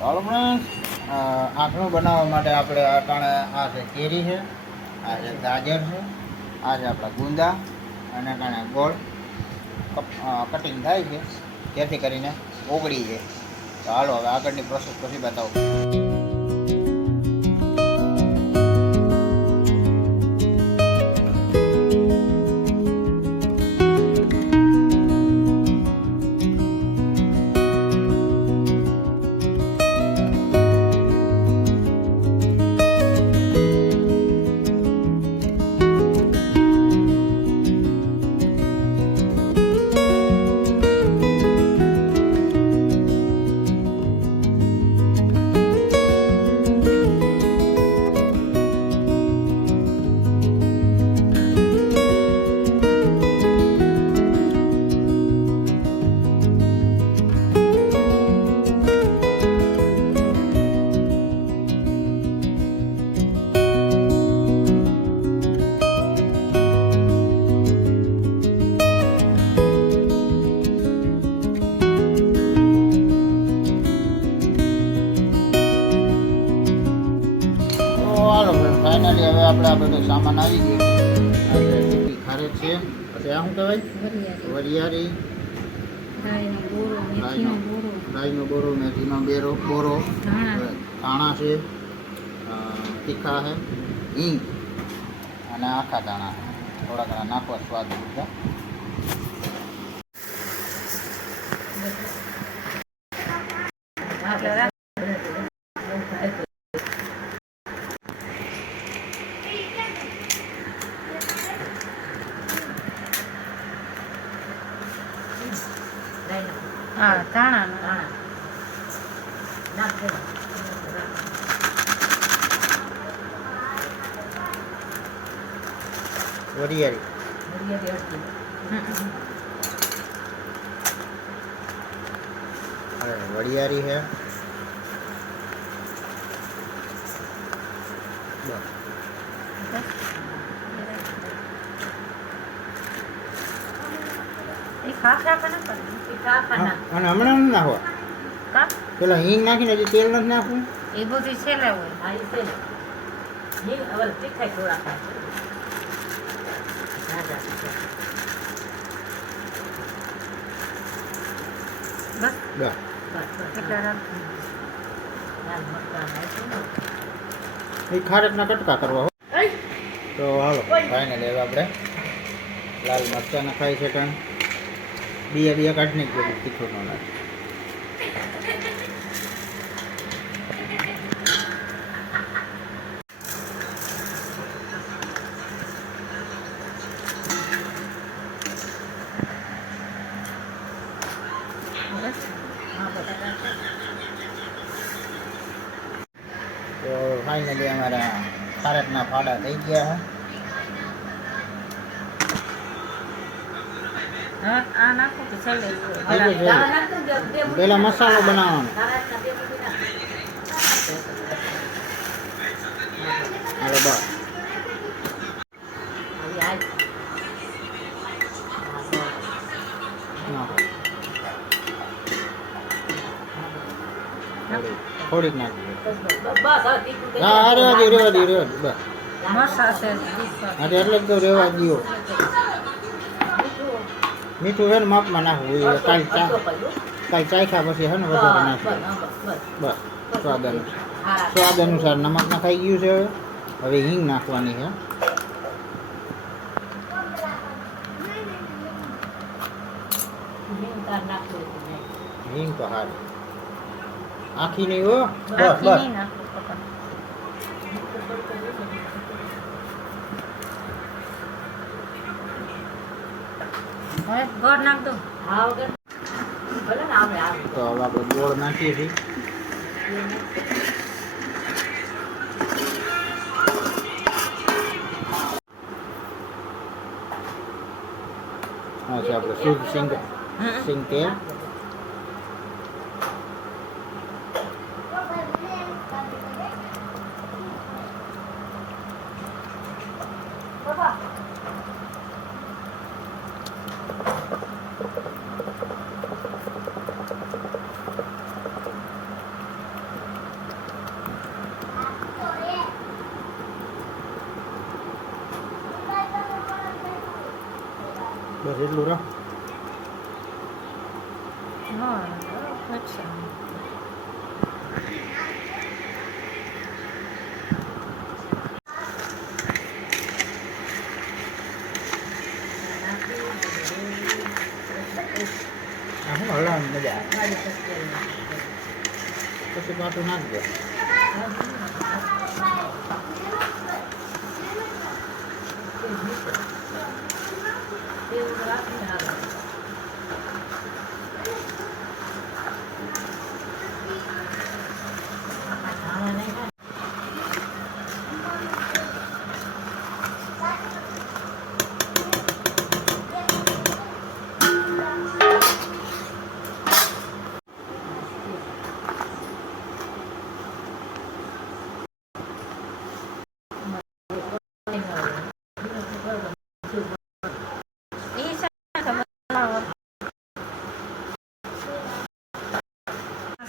હાલો friends, આથણું બનાવવા માટે આપણે અટાણે આ છે કેરી છે, આ છે ગાજર છે, આ છે આપણા ગુંદા અને અટાણે ગોળ કટિંગ થાય છે જેથી કરીને ઓગળી જાય. તો હાલો હવે આગળની પ્રોસેસ પછી બતાવું. ફાઇનલી હવે આપણે આ બધો સામાન આવી ગયો. આપણે સૂકી ખારેક છે, પછી આ શું કહેવાય, વરિયાળી, રાઈનો બોરો, મેથીનો બોરો, ધાણા છે, તીખા છે, હિંગ અને આખા ધાણા થોડા ઘણા નાખવા સ્વાદ છે. હા, ધાણા વરિયાળી વરિયાળી છે. અને હમણાં નથી નાખવા, પેલા હિંગ નાખીને હજી તેલ નથી નાખવું. એ બધું છેલ્લે હોય. એ ખારેકના કટકા કરવા. તો હાલો ફાઇનલી હવે આપણે લાલ મરચાં નખાય છે. કારણ બીયા કાઢી નાખી બધું તીખું ન લાગે. તો ફાઇનલી અમારા ખારેકના ફાડા થઈ ગયા છે. પેલા મસાલો બનાવવાનો. હાલો બસ થોડીક નાખી. હા રેવા દે બસ. હા એટલે જ તો રેવા દો. મીઠું છે ને માપમાં નાખવું. કાંઈ ચાખ્યા પછી છે ને વધારે નાખવું. બસ સ્વાદ અનુસાર નમક નાખાઈ ગયું છે. હવે હિંગ નાખવાની છે. હિંગ તો હારી આખી નહીં હો. બસ ગોળ નાખ દો. તો હવે આપણે ગોળ નાખીએ છીએ. હા છે આપણે શુદ્ધ સિંગ તેલ. બસ એટલું રાખ. હા અચ્છા આ શું હલાવવાની મજા આવે. પછી પાછું નાખ દે. ઈ શાક બનાવો.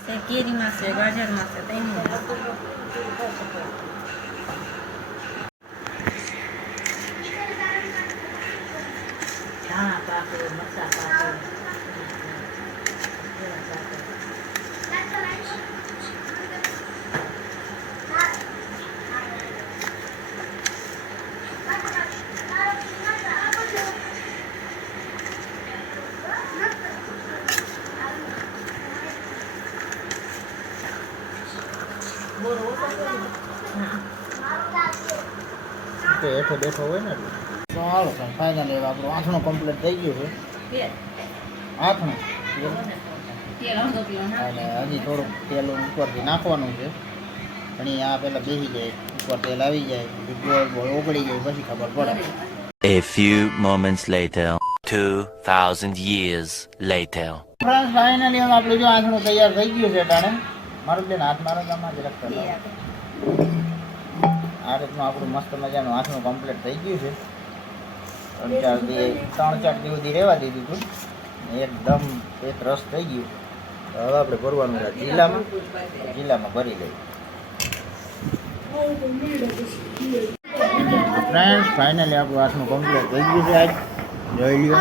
છે કેરીમાં છે ગાજરમાં છે તેની તો હેઠે બેઠો હોય ને એટલે. તો હાલો કાંઈ ફાયદા નહીં. આપણું આથણું કમ્પ્લીટ થઈ ગયું છે. આથણું અને હજી થોડુંક તેલ ઉપરથી નાખવાનું છે. પણ આ પેલા બેસી જાય, ઉપર તેલ આવી જાય, ગોળ ગોળ ઓગળી જાય પછી ખબર પડે. A few moments later, 2,000 years later. Friends finally હવે આપણે જો આથણું તૈયાર થઈ ગયું છે ટાણે. મારું બેન હાથ મારો ગામમાં જ રાખતા આ રીતનું આપણું મસ્ત મજાનું આથણું કમ્પ્લીટ થઈ ગયું છે. 3-4 દી સુધી રહેવા દીધું હતું. એકદમ એક રસ થઈ ગયું. હવે આપણે ભરવાનું છે જિલ્લામાં ભરી લઈએ. ફ્રેન્ડ્સ ફાઇનલી આપણું આથણું કમ્પ્લીટ થઈ ગયું છે. આજ જોઈ લ્યો.